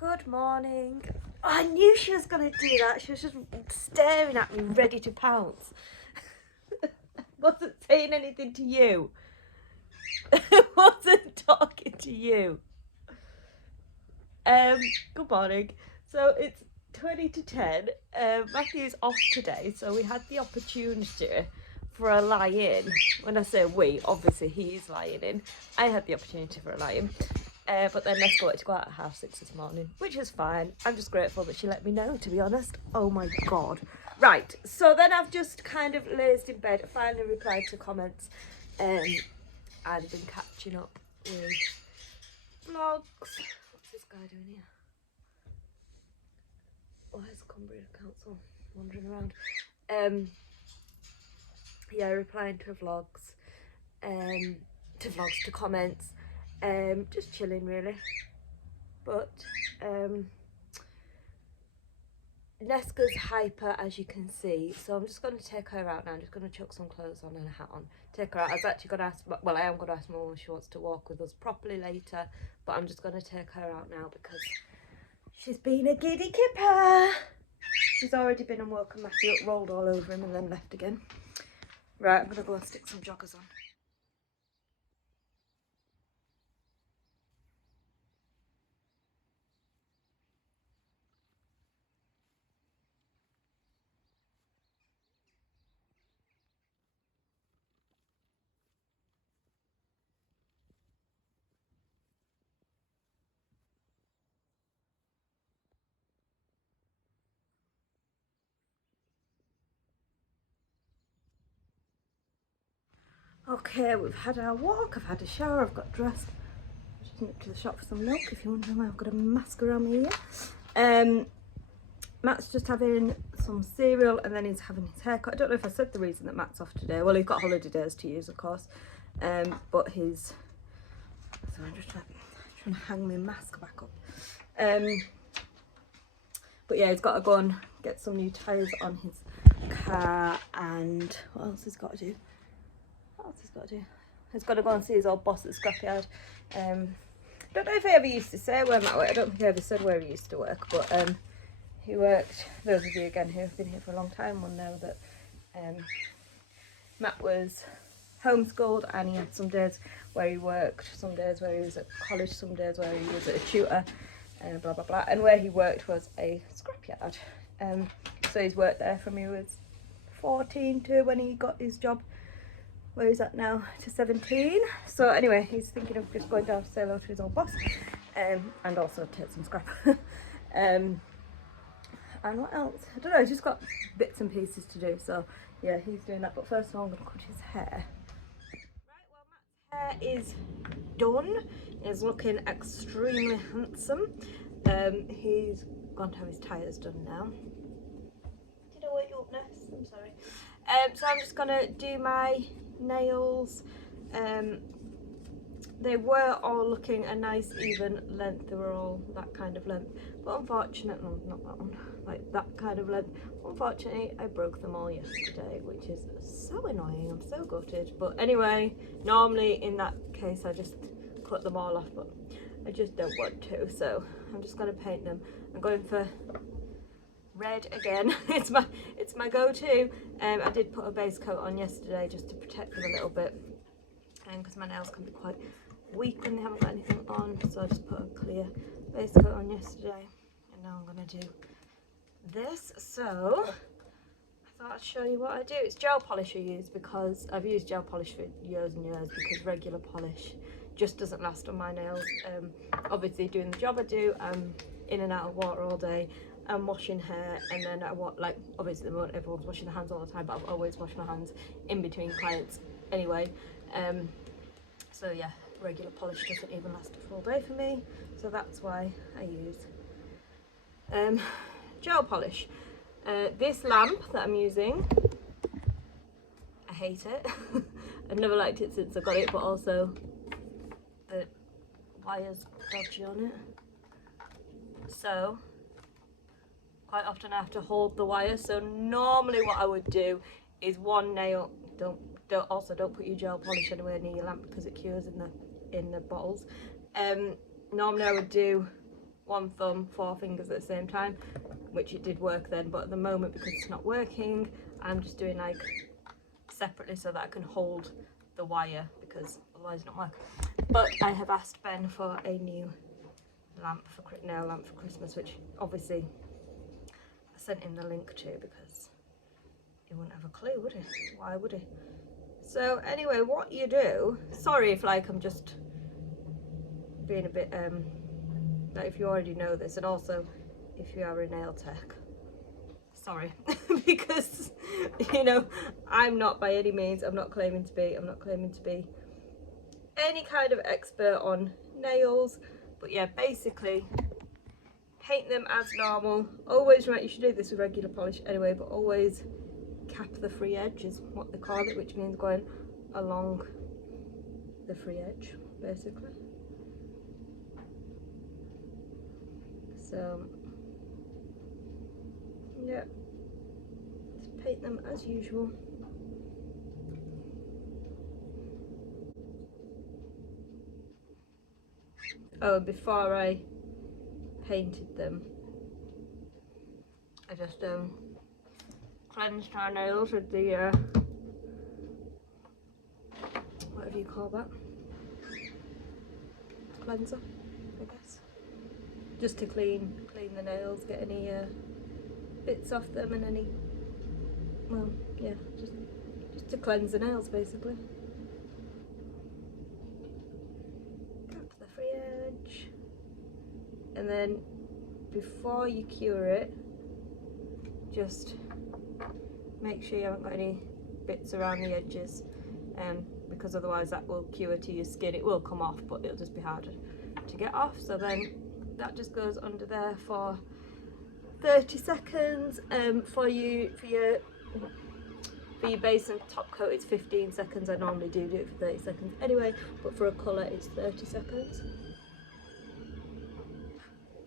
Good morning. Oh, I knew she was going to do that. She was just staring at me, ready to pounce. Wasn't saying anything to you. Wasn't talking to you. Good morning. So it's 20 to 10. Matthew's off today, so we had the opportunity for a lie-in. When I say we, obviously he's lying in. I had the opportunity for a lie-in. But then Let's got to go out at 6:30 this morning, which is fine. I'm just grateful that she let me know, to be honest. Oh my God. Right, so then I've just kind of lazed in bed, finally replied to comments, and been catching up with vlogs. What's this guy doing here? Why is Cumbria Council wandering around? Yeah, replying to vlogs, to comments, just chilling really. But Neska's hyper, as you can see, so I'm just going to take her out now. I'm just going to chuck some clothes on and a hat on, take her out. I was actually going to ask, well, I am going to ask Mum if she wants to walk with us properly later, but I'm just going to take her out now because she's been a giddy kipper. She's already been and woken Matthew up, rolled all over him and then left again. Right, I'm going to go and stick some joggers on. Okay, we've had our walk, I've had a shower, I've got dressed. I just nipped to the shop for some milk, if you're wondering why I've got a mask around my ear. Matt's just having some cereal and then he's having his haircut. I don't know if I said the reason that Matt's off today. Well, he's got holiday days to use, of course. But he's... So I'm just trying to hang my mask back up. But yeah, he's got to go and get some new tyres on his car. And what else has he got to do? He's got to go and see his old boss at the scrapyard. Don't know if I ever used to say where Matt worked. I don't think I ever said where he used to work, but he worked, those of you again who have been here for a long time will know that Matt was homeschooled and he had some days where he worked, some days where he was at college, some days where he was at a tutor, and blah blah blah, and where he worked was a scrapyard. So he's worked there from he was 14 to when he got his job where he's at now to 17. So anyway, he's thinking of just going down to say hello to his old boss, and also take some scrap. And what else? I don't know, he's just got bits and pieces to do, so yeah, he's doing that. But first of all, I'm going to cut his hair. Right, well, Matt's hair is done. He's looking extremely handsome. He's going to have his tyres done now. Did I wake you up, Ness? I'm sorry. So I'm just going to do my nails. They were all looking a nice even length, they were all that kind of length, but unfortunately, no, not that one, like that kind of length. Unfortunately, I broke them all yesterday, which is so annoying. I'm so gutted, but anyway, normally in that case I just cut them all off, but I just don't want to, so I'm just going to paint them. I'm going for red again. It's my go-to. I did put a base coat on yesterday just to protect them a little bit, because my nails can be quite weak when they haven't got anything on, so I just put a clear base coat on yesterday, and now I'm going to do this. So I thought I'd show you what I do. It's gel polish I use, because I've used gel polish for years and years, because regular polish just doesn't last on my nails. Obviously doing the job I do, I'm in and out of water all day, I'm washing hair, and then like obviously everyone's washing their hands all the time, but I've always washed my hands in between clients anyway. So yeah, regular polish doesn't even last a full day for me, so that's why I use gel polish. This lamp that I'm using, I hate it. I've never liked it since I got it, but also the wire's dodgy on it, so quite often I have to hold the wire. So normally what I would do is one nail, don't put your gel polish anywhere near your lamp because it cures in the bottles. Normally I would do one thumb, 4 fingers at the same time, which it did work then, but at the moment, because it's not working, I'm just doing like separately so that I can hold the wire, because otherwise it don't work. But I have asked Ben for a new nail lamp for Christmas, which obviously I sent him the link to, because he wouldn't have a clue, would he? Why would he? So anyway, what you do, sorry if like I'm just being a bit like, if you already know this, and also if you are a nail tech, sorry, because you know, I'm not by any means, I'm not claiming to be any kind of expert on nails, but yeah, basically paint them as normal. Always remember, you should do this with regular polish anyway, but always cap the free edge is what they call it, which means going along the free edge basically. So yeah, just paint them as usual. Oh, before I painted them, I just cleansed our nails with the whatever you call that, cleanser, I guess, just to clean the nails, get any bits off them and any, well, yeah, just to cleanse the nails basically. Cap the free edge, and then before you cure it, just make sure you haven't got any bits around the edges, because otherwise that will cure to your skin. It will come off, but it'll just be harder to get off. So then that just goes under there for 30 seconds. For your base and top coat it's 15 seconds. I normally do it for 30 seconds anyway, but for a colour it's 30 seconds.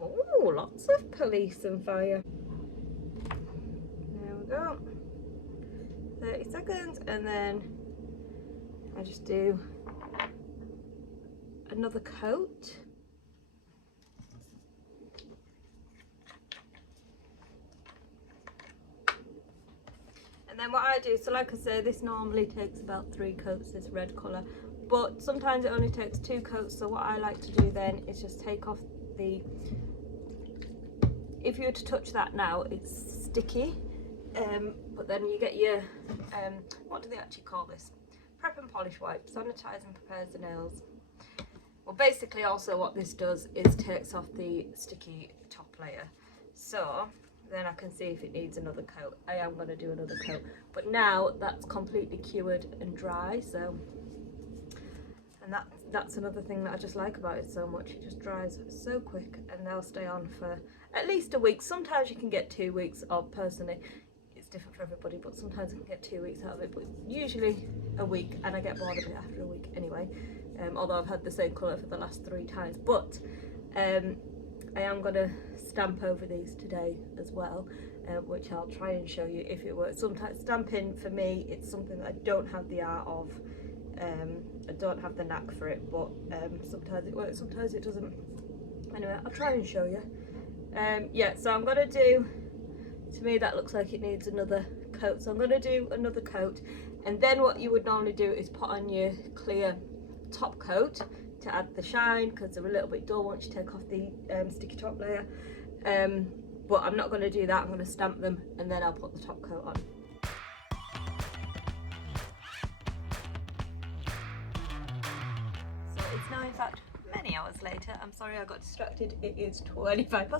Oh, lots of police and fire. There we go. 30 seconds, and then I just do another coat. And then what I do, so like I say, this normally takes about 3 coats, this red colour, but sometimes it only takes 2 coats. So what I like to do then is just take off the, if you were to touch that now, it's sticky, but then you get your, what do they actually call this? Prep and polish wipe, sanitise and prepares the nails. Well, basically also what this does is takes off the sticky top layer. So then I can see if it needs another coat. I am going to do another coat, but now that's completely cured and dry. So, and that's another thing that I just like about it so much. It just dries so quick, and they'll stay on for at least a week. Sometimes you can get 2 weeks of, personally, it's different for everybody, but sometimes I can get 2 weeks out of it, but usually a week, and I get bored of it after a week anyway. Although I've had the same colour for the last 3 times, but I am going to stamp over these today as well, which I'll try and show you if it works. Sometimes stamping for me, it's something that I don't have the art of. I don't have the knack for it, but sometimes it works, sometimes it doesn't. Anyway, I'll try and show you. Yeah, so I'm going to do, to me that looks like it needs another coat, so I'm going to do another coat, and then what you would normally do is put on your clear top coat to add the shine, because they're a little bit dull once you take off the sticky top layer, but I'm not going to do that. I'm going to stamp them and then I'll put the top coat on. So it's now in fact many hours later. I'm sorry I got distracted. It is 4 in fact.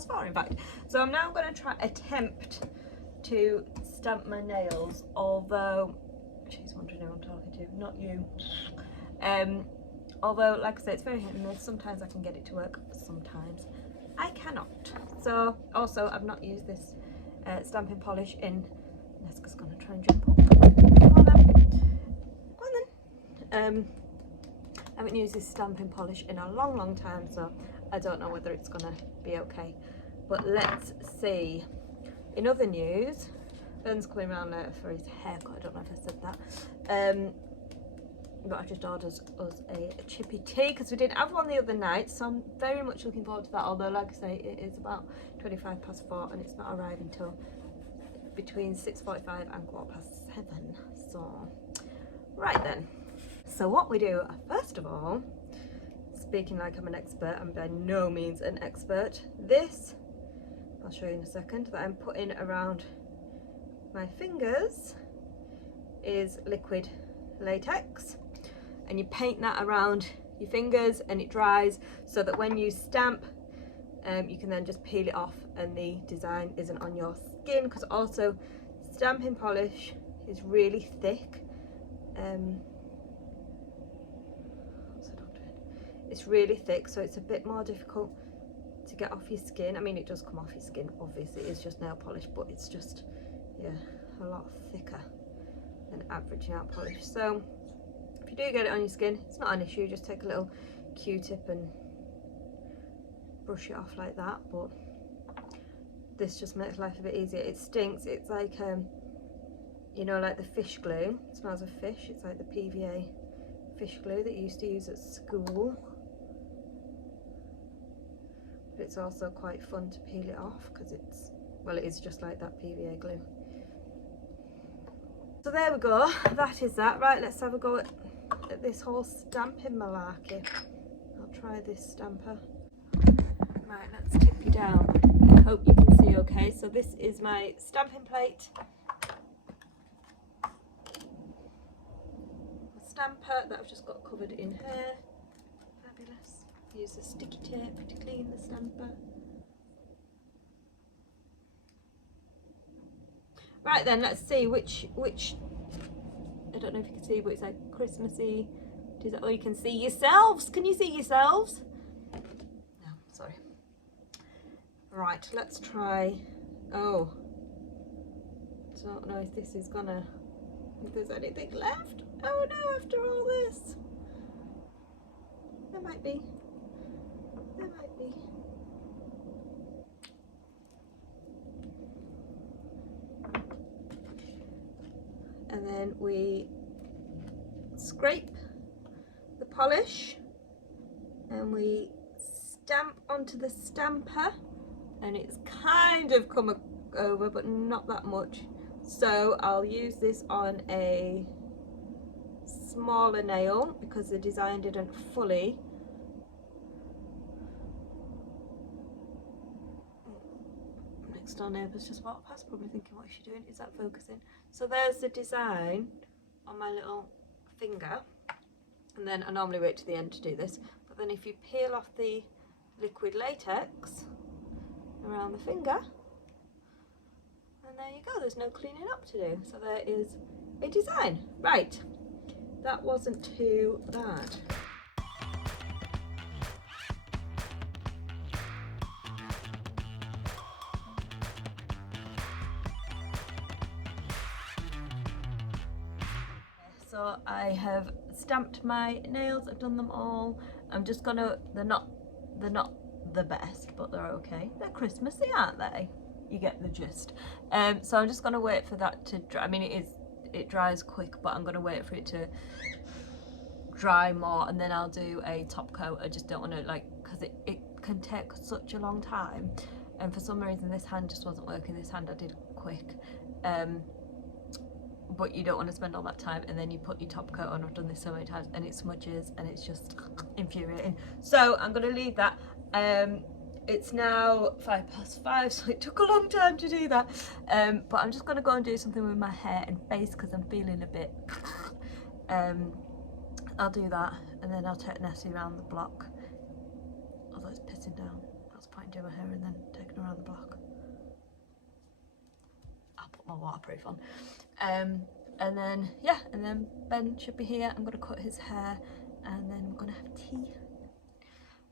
So I'm now going to attempt to stamp my nails, although she's wondering who I'm talking to, not you. Although, like I said, it's very hit and miss. Sometimes I can get it to work, sometimes I cannot. So, also, I've not used this stamping polish in... Neska's going to try and jump up. Go on then. Go on then. I haven't used this stamping polish in a long time, so I don't know whether it's going to be okay. But let's see. In other news, Ben's coming around later for his haircut. I don't know if I said that. but I just ordered us a chippy tea because we didn't have one the other night, so I'm very much looking forward to that. Although, like I say, it is about 4:25 and it's not arriving till between 6:45 and 7:15. So, right then. So what we do, first of all, speaking like I'm an expert, I'm by no means an expert. This, I'll show you in a second, that I'm putting around my fingers is liquid latex, and you paint that around your fingers and it dries so that when you stamp, you can then just peel it off and the design isn't on your skin, because also stamping polish is really thick. It's really thick, so it's a bit more difficult to get off your skin. I mean, it does come off your skin, obviously, it's just nail polish, but it's just, yeah, a lot thicker than average nail polish. So if you do get it on your skin, it's not an issue, just take a little Q-tip and brush it off like that, but this just makes life a bit easier. It stinks, it's like, you know, like the fish glue, it smells of fish, it's like the PVA fish glue that you used to use at school. But it's also quite fun to peel it off because it's, well, it is just like that PVA glue. So there we go, that is that. Right, let's have a go at this whole stamping malarkey. I'll try this stamper. Right, let's tip you down. I hope you can see okay. So this is my stamping plate. A stamper that I've just got covered in hair. Fabulous. Use the sticky tape to clean the stamper. Right then, let's see which I don't know if you can see, but it's like Christmassy. Oh, you can see yourselves. Can you see yourselves? No, sorry. Right, let's try. Oh, don't know if this is gonna, if there's anything left. Oh no, after all this. There might be. There might be. And then we scrape the polish and we stamp onto the stamper, and it's kind of come over but not that much, so I'll use this on a smaller nail because the design didn't fully. Next door neighbour's just walked past, probably thinking, what is she doing? Is that focusing? So there's the design on my little finger, and then I normally wait to the end to do this, but then if you peel off the liquid latex around the finger, and there you go, there's no cleaning up to do. So there is a design. Right, that wasn't too bad. So I have stamped my nails, I've done them all. I'm just gonna, they're not the best, but they're okay. They're Christmassy, aren't they? You get the gist. So I'm just gonna wait for that to dry. I mean, it dries quick, but I'm gonna wait for it to dry more, and then I'll do a top coat. I just don't want to, like, because it can take such a long time, and for some reason this hand just wasn't working. This hand I did quick. But you don't want to spend all that time and then you put your top coat on. I've done this so many times and it smudges and it's just infuriating. So I'm going to leave that. It's now 5:05, so it took a long time to do that. But I'm just going to go and do something with my hair and face because I'm feeling a bit. I'll do that and then I'll take Nessie around the block. Although it's pissing down. That's the point in doing my hair and then taking her around the block. I'll put my waterproof on. And then, yeah, and then Ben should be here. I'm going to cut his hair and then we're going to have tea.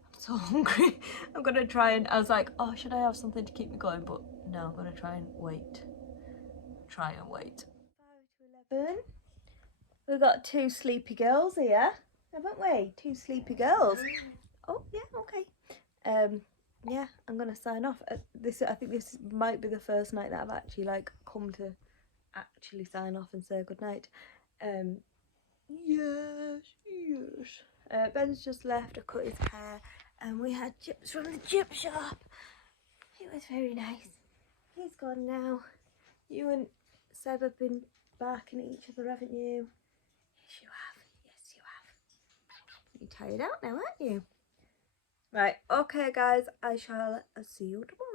I'm so hungry. I'm going to try and, I was like, oh, should I have something to keep me going? But no, I'm going to try and wait. 5 to 11. We've got 2 sleepy girls here, haven't we? 2 sleepy girls. Oh, yeah, okay. Yeah, I'm going to sign off. I think this might be the first night that I've actually, like, come to actually sign off and say goodnight. Yes, yes. Ben's just left to cut his hair, and we had chips from the chip shop. It was very nice. He's gone now. You and Seb have been barking at each other, haven't you? Yes, you have. Yes, you have. You're tired out now, aren't you? Right, okay guys, I shall see you tomorrow.